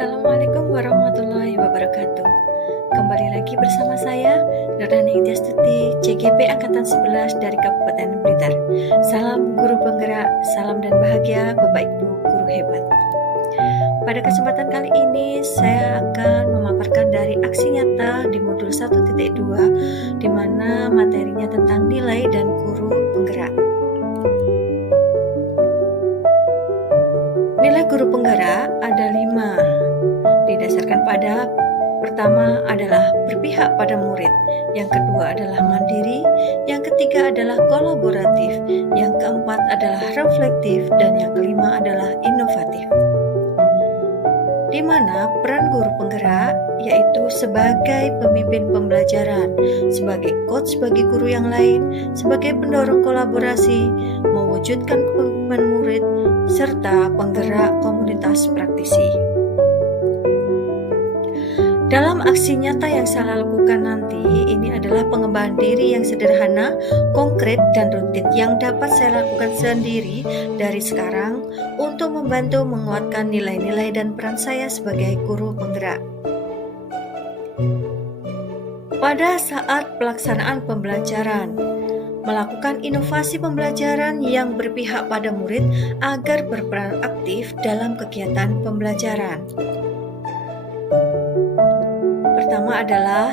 Assalamualaikum warahmatullahi wabarakatuh. Kembali lagi bersama saya, Nurdani Intiastuti, CGP Angkatan 11 dari Kabupaten Blitar. Salam guru penggerak, salam dan bahagia Bapak Ibu guru hebat. Pada kesempatan kali ini, saya akan memaparkan dari aksi nyata di modul 1.2, di mana materinya tentang nilai dan guru penggerak. Nilai guru penggerak ada 5, didasarkan pada pertama adalah berpihak pada murid, yang kedua adalah mandiri, yang ketiga adalah kolaboratif, yang keempat adalah reflektif, dan yang kelima adalah inovatif. Di mana peran guru penggerak yaitu sebagai pemimpin pembelajaran, sebagai coach bagi guru yang lain, sebagai pendorong kolaborasi, mewujudkan kepemimpinan murid, serta penggerak komunitas praktisi. Dalam aksi nyata yang saya lakukan nanti, ini adalah pengembangan diri yang sederhana, konkret, dan rutin yang dapat saya lakukan sendiri dari sekarang untuk membantu menguatkan nilai-nilai dan peran saya sebagai guru penggerak. Pada saat pelaksanaan pembelajaran, melakukan inovasi pembelajaran yang berpihak pada murid agar berperan aktif dalam kegiatan pembelajaran. Pertama adalah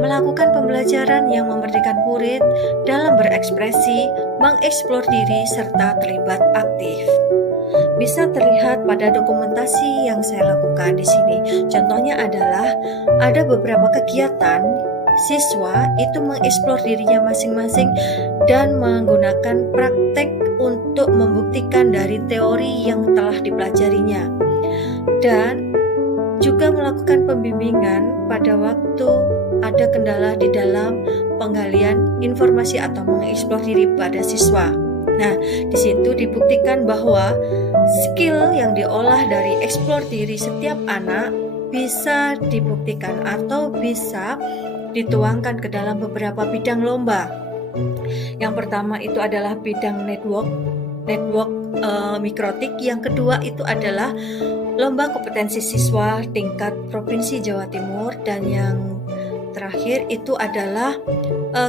melakukan pembelajaran yang memerdekakan murid dalam berekspresi, mengeksplor diri, serta terlibat aktif. Bisa terlihat pada dokumentasi yang saya lakukan di sini. Contohnya adalah ada beberapa kegiatan siswa itu mengeksplor dirinya masing-masing dan menggunakan praktek untuk membuktikan dari teori yang telah dipelajarinya, dan juga melakukan pembimbingan pada waktu ada kendala di dalam penggalian informasi atau mengeksplor diri pada siswa. Nah, di situ dibuktikan bahwa skill yang diolah dari eksplor diri setiap anak bisa dibuktikan atau bisa dituangkan ke dalam beberapa bidang lomba. Yang pertama itu adalah bidang network mikrotik. Yang kedua itu adalah lomba kompetensi siswa tingkat Provinsi Jawa Timur, dan yang terakhir itu adalah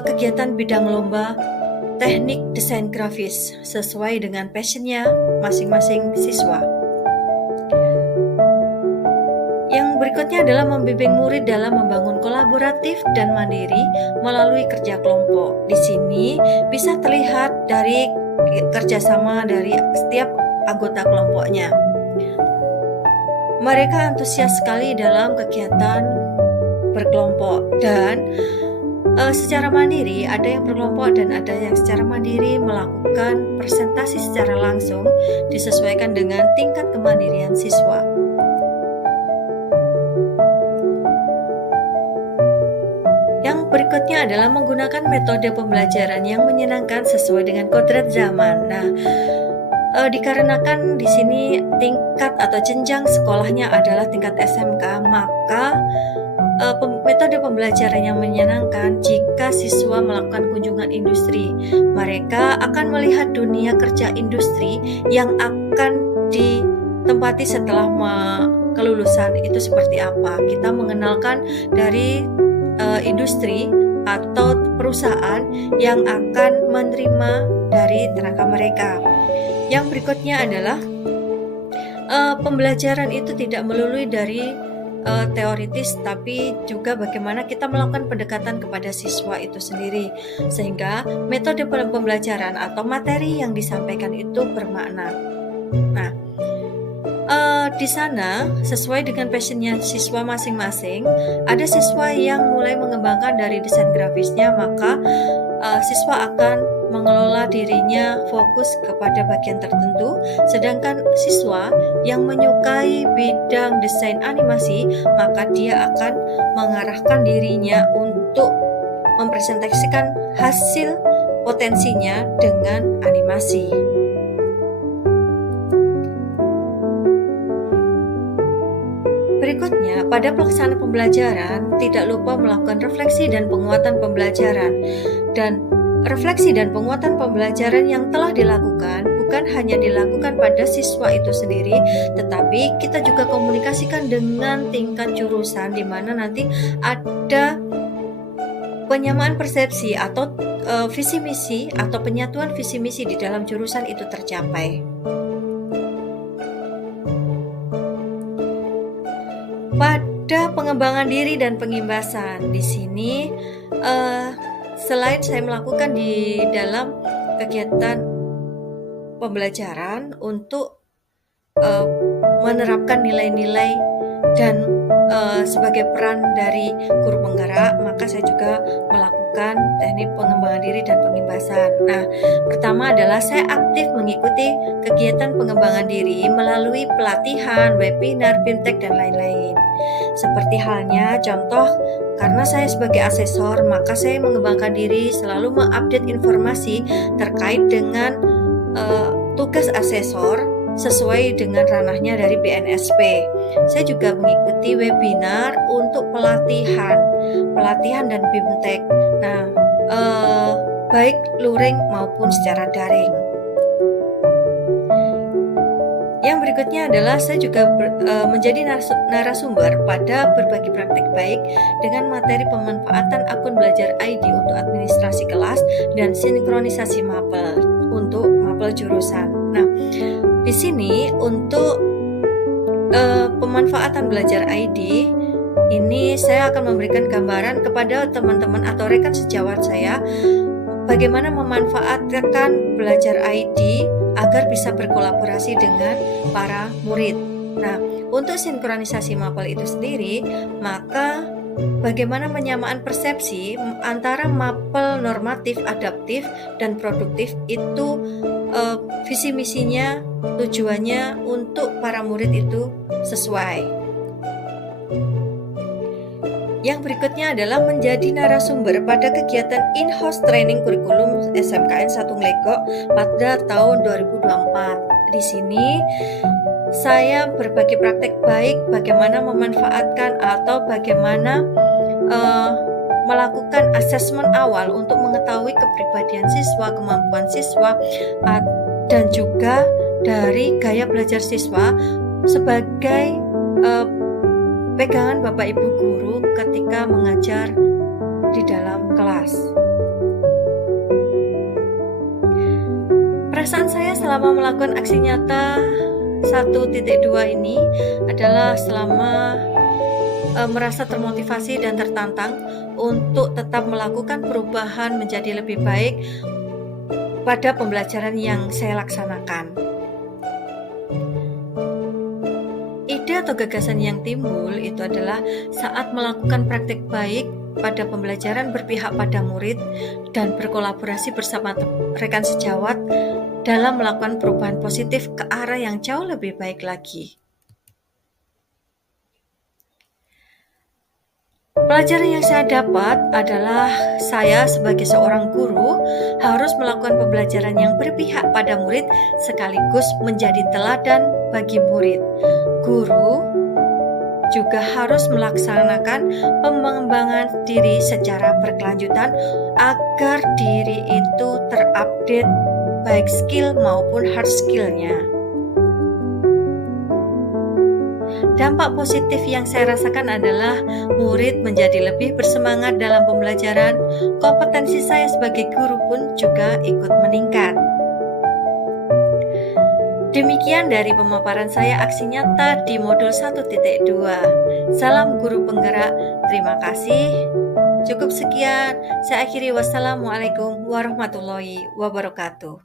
kegiatan bidang lomba teknik desain grafis sesuai dengan passionnya masing-masing siswa. Yang berikutnya adalah membimbing murid dalam membangun kolaboratif dan mandiri melalui kerja kelompok. Di sini bisa terlihat dari kerjasama dari setiap anggota kelompoknya. Mereka antusias sekali dalam kegiatan berkelompok, dan secara mandiri ada yang berkelompok dan ada yang secara mandiri melakukan presentasi secara langsung disesuaikan dengan tingkat kemandirian siswa. Yang berikutnya adalah menggunakan metode pembelajaran yang menyenangkan sesuai dengan kodrat zaman. Nah, dikarenakan di sini tingkat atau jenjang sekolahnya adalah tingkat SMK, maka metode pembelajaran yang menyenangkan jika siswa melakukan kunjungan industri. Mereka akan melihat dunia kerja industri yang akan ditempati setelah kelulusan itu seperti apa. Kita mengenalkan dari industri atau perusahaan yang akan menerima dari tenaga mereka. Yang berikutnya adalah pembelajaran itu tidak melulu dari teoritis, tapi juga bagaimana kita melakukan pendekatan kepada siswa itu sendiri, sehingga metode pembelajaran atau materi yang disampaikan itu bermakna. Nah, di sana sesuai dengan passionnya siswa masing-masing. Ada siswa yang mulai mengembangkan dari desain grafisnya, maka siswa akan mengelola dirinya fokus kepada bagian tertentu, sedangkan siswa yang menyukai bidang desain animasi, maka dia akan mengarahkan dirinya untuk mempresentasikan hasil potensinya dengan animasi. Berikutnya, pada pelaksanaan pembelajaran tidak lupa melakukan refleksi dan penguatan pembelajaran. Dan refleksi dan penguatan pembelajaran yang telah dilakukan bukan hanya dilakukan pada siswa itu sendiri, tetapi kita juga komunikasikan dengan tingkat jurusan, di mana nanti ada penyamaan persepsi atau visi misi atau penyatuan visi misi di dalam jurusan itu tercapai. Pada pengembangan diri dan pengimbasan, di sini selain saya melakukan di dalam kegiatan pembelajaran untuk menerapkan nilai-nilai dan sebagai peran dari guru penggerak, maka saya juga melakukan teknik pengembangan diri dan pengimbasan. Nah, pertama adalah saya aktif mengikuti kegiatan pengembangan diri melalui pelatihan, webinar, fintech, dan lain-lain. Seperti halnya contoh, karena saya sebagai asesor, maka saya mengembangkan diri selalu mengupdate informasi terkait dengan tugas asesor sesuai dengan ranahnya dari BNSP. Saya juga mengikuti webinar untuk pelatihan dan BIMTEK. Nah, baik luring maupun secara daring. Yang berikutnya adalah saya juga menjadi narasumber pada berbagi praktik baik dengan materi pemanfaatan akun belajar ID untuk administrasi kelas dan sinkronisasi mapel untuk mapel jurusan. Nah, di sini untuk pemanfaatan belajar ID ini saya akan memberikan gambaran kepada teman-teman atau rekan sejawat saya bagaimana memanfaatkan belajar ID agar bisa berkolaborasi dengan para murid. Nah, untuk sinkronisasi mapel itu sendiri, maka bagaimana penyamaan persepsi antara mapel normatif, adaptif, dan produktif itu visi misinya, tujuannya untuk para murid itu sesuai. Yang berikutnya adalah menjadi narasumber pada kegiatan in-house training kurikulum SMKN 1 Nglegok pada tahun 2024. Di sini saya berbagi praktek baik bagaimana memanfaatkan atau bagaimana melakukan asesmen awal untuk mengetahui kepribadian siswa, kemampuan siswa, dan juga dari gaya belajar siswa sebagai pegangan Bapak Ibu guru ketika mengajar di dalam kelas. Perasaan saya selama melakukan aksi nyata 1.2 ini adalah selama merasa termotivasi dan tertantang untuk tetap melakukan perubahan menjadi lebih baik pada pembelajaran yang saya laksanakan. Ide atau gagasan yang timbul itu adalah saat melakukan praktik baik pada pembelajaran berpihak pada murid dan berkolaborasi bersama rekan sejawat dalam melakukan perubahan positif ke arah yang jauh lebih baik lagi. Pelajaran yang saya dapat adalah saya sebagai seorang guru harus melakukan pembelajaran yang berpihak pada murid sekaligus menjadi teladan bagi murid. Guru juga harus melaksanakan pengembangan diri secara berkelanjutan agar diri itu terupdate baik skill maupun hard skill-nya. Dampak positif yang saya rasakan adalah murid menjadi lebih bersemangat dalam pembelajaran, kompetensi saya sebagai guru pun juga ikut meningkat. Demikian dari pemaparan saya aksi nyata di modul 1.2. Salam guru penggerak, terima kasih. Cukup sekian, saya akhiri. Wassalamualaikum warahmatullahi wabarakatuh.